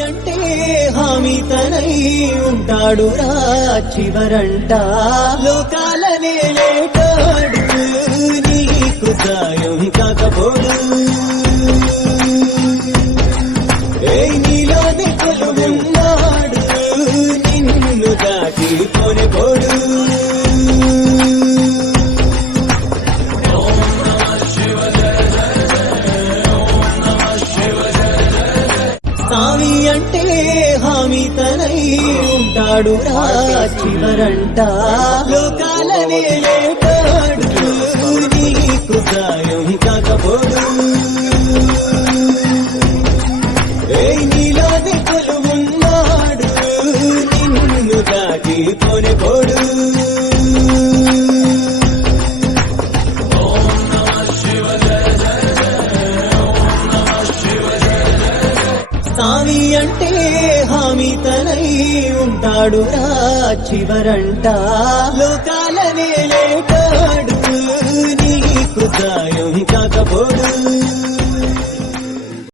అంటే హామీ తనై ఉంటాడు రా చివరంట లోకాలనే లేటాడు నీకు సాయం కాకపోడు నీలోనే కొలువున్నాడు నిన్ను దాటి కొనబోడు స్వామి అంటే హామీ తనై ఉంటాడు రా చివరంట లోకాలనే లేటాడు నీకు సాయం కాకపోడు నీలోనే కొలువున్నాడు నిన్ను దాటి కొనబోడు స్వామి అంటే హామీ తనై ఉంటాడు రా చివరంట లోకాలనే లేటాడు నీకు సాయం కాకపోడు